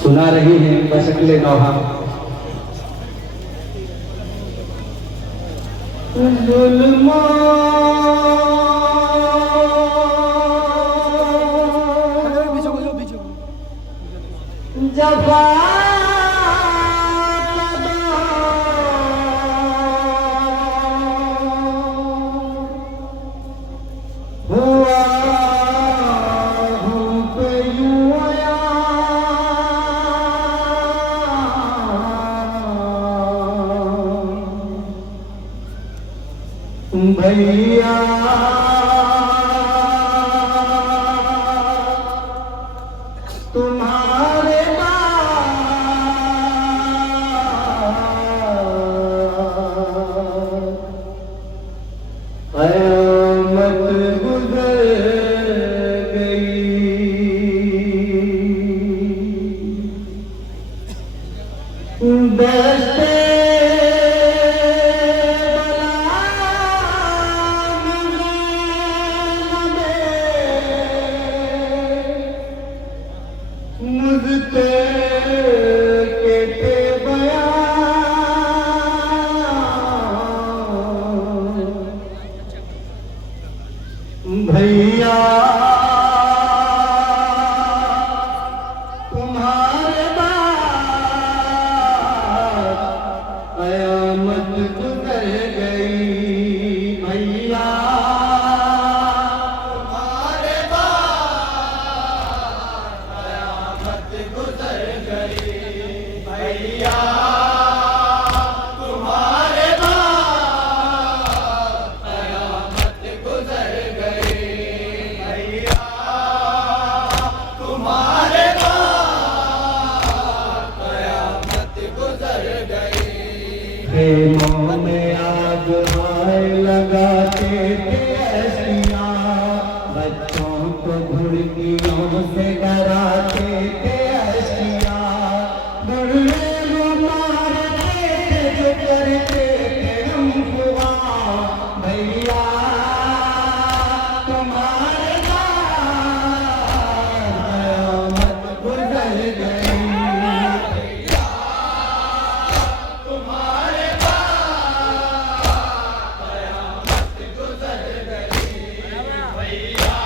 सुना रही है बशकले नौहा। जुल्मों जफा भैया तुम्हारे क़यामत गुज़र गई। दस्ते मुझते के थे बयान भैया तुम्हारे बाद क़यामत गुज़र गई। भैया गुज़र गई। भैया तुम्हारे बाद क़यामत गुज़र गई। भैया तुम्हारे बाद क़यामत गुज़र गई। खेमों में आग हाय लगाते थे ऐसियाँ, बच्चों को घुड़कियों से डराते थे। करते थे हम हुआ। भैया तुम्हारे बाद क़यामत गुज़र गई। भैया तुम्हारे बाद क़यामत गुज़र गई। भैया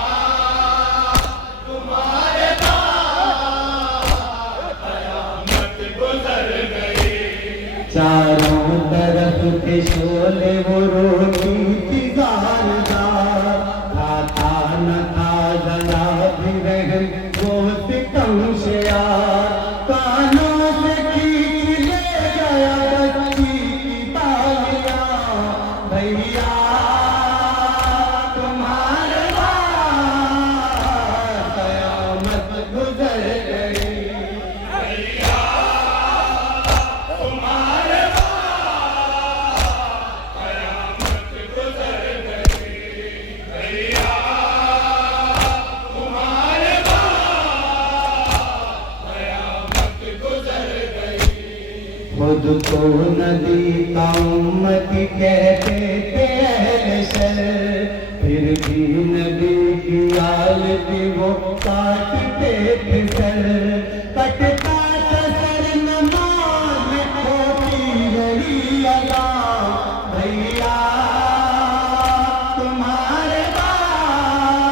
तुम्हारे बाद क़यामत गुज़र गई। चारों तरफ के शोले वो रोटी थी ज़ारदार, खाता न था जरा भी रहम वो सितम से यार। कानों से खींच ले गया बच्ची की बालियाँ। भैया तुम्हारे बाद क़यामत गुज़र गई। भैया तुम्हारे खुद को नदी का उम्मती कहते थे अहले शर, फिर भी नबी की आल थी वो काटते थे सर। कटता था सर नमाज में खोती रही अदा। भैया तुम्हारे बाद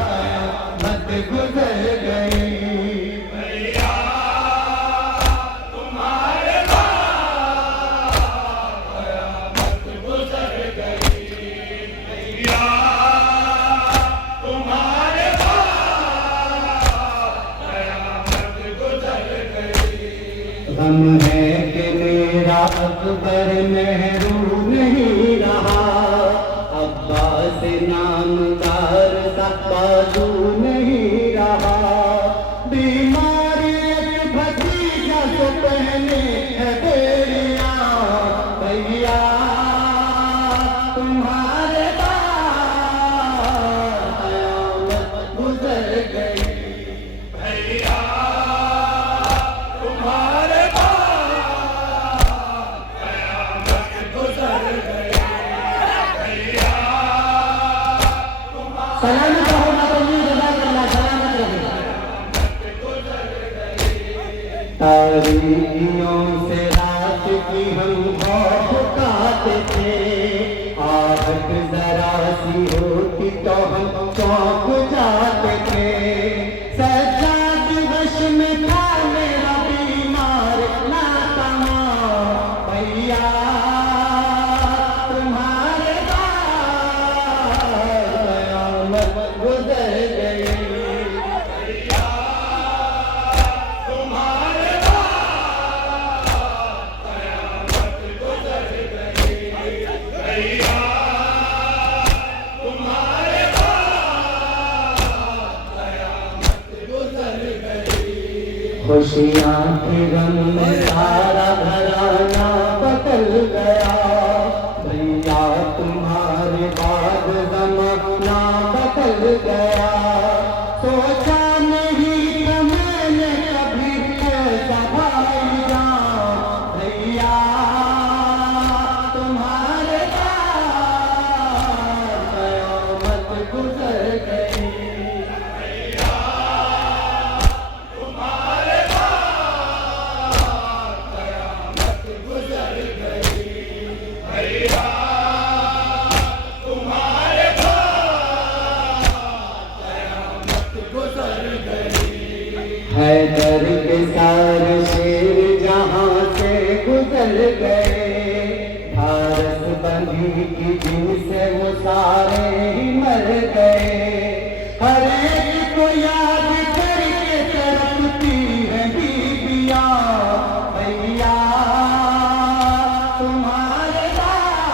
क़यामत गुज़र गई। गम है कि मेरा अकबर नेहरू नहीं रहा, अब्बास नामदार सा बाजू नहीं रहा। बीमारी भतीजा से पहने है बेड़ियाँ। भैया तुम्हारे बाद क़यामत गुज़र गई। भैया तुम्हारे बाद क़यामत गुज़र गई। भैया तुम्हारे बारीकियों से रात की हम खौफ खाते थे, आहट जरा सी होती तो हम चौंक जाते थे। सज्जाद वश में था मेरा बीमार नातमा, भैया तुम्हारे बाद कयामत गुजर गई। खुशियाँ के गम में सारा घराना बदल गया, भैया तुम्हारे बाद ज़माना बदल गया। सोचा नहीं था मैंने कभी ऐसा भाईया, भैया तुम्हारे बाद कयामत गुजर गई। हैदर के सारे शेर जहाँ से गुजर गए, भारत बंधी की दिन से वो सारे ही मर गए। हर एक को याद करके तड़पती है बीबियाँ, भैया तुम्हारे बाद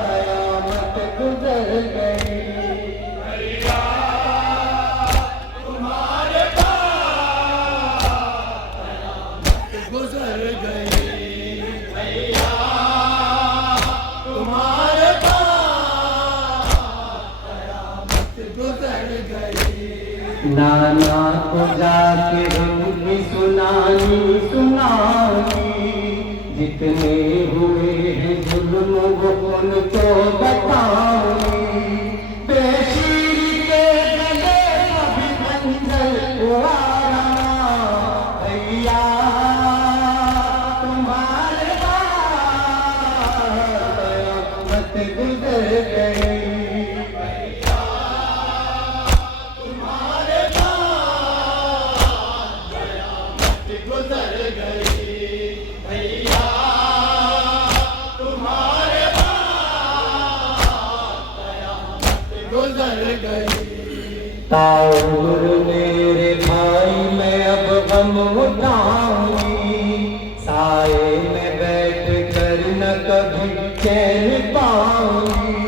कयामत गुजर गई। गुजर गई भैया तुम्हारे पास कयामत गुजर गई। नाना को जाके रूबी सुनानी, जितने हुए हैं जुल्म वो उनको बताऊंगी। बेशीर के गले कभी खंजर हुआ भैया गुजर गई। भैया तुम्हारे बाद कयामत गुजर गई। भैया तुम्हारे बाद कयामत गुजर गई। ताउर मेरे भाई मैं अब गम उठाऊंगी, साए में बैठ कर न कभी चैन पाऊंगी।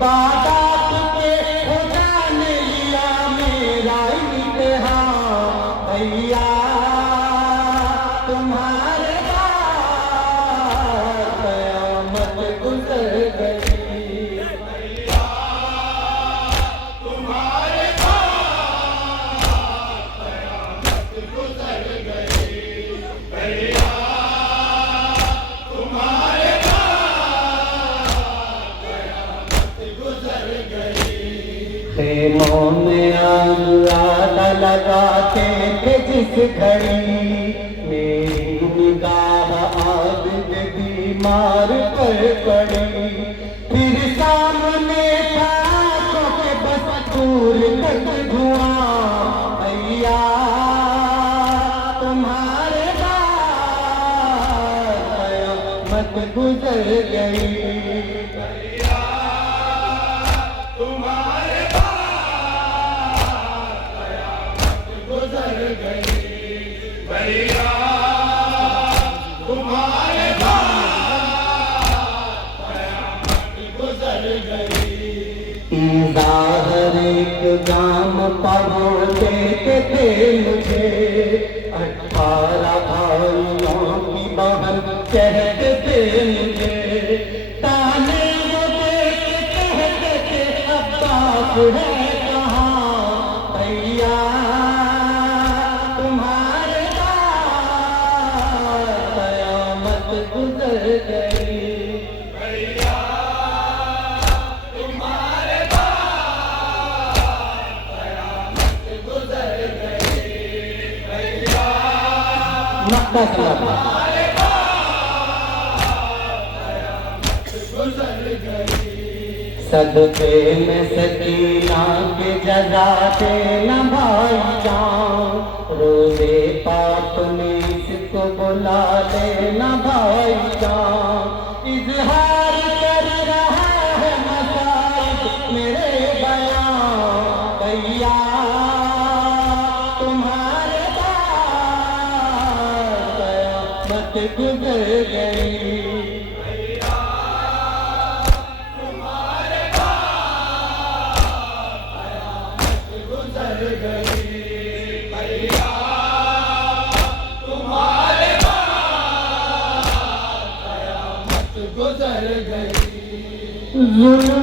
बादात के खुदा ने लिया मेरा इम्तिहान, भैया तुम्हारे बाद कयामत गुजर गई। भैया तुम्हारे बाद कयामत गुजर गई। भैया खेमों में आग लगाते थे जिस घड़ी, मेरी निगाह आग के बीमार पर पड़ी। फिर सामने था आँखों के बस दूर तक धुआं, भैया तुम्हारे बाद कयामत गुजर गई। भैया तुम्हारे बाद कयामत गुजर गई। हर एक काम पढ़ो देते थे मुझे, 18 भाइयों की बहन कहते थे मुझे। ताने वो देख कहते थे अब्बास है कहाँ, भैया तुम्हारे बाद कयामत गुजर गई। भैया तुम्हारे बाद कयामत गुजर गई। मक्का सलाम सदके में सकीना के जजा देना भाईजान, रोज़े पाक में इसको बुला लेना भाईजान। इजहार कर रहा है मसाइब मेरे बयान, भैया तुम्हारे पास कयामत गुजर गई।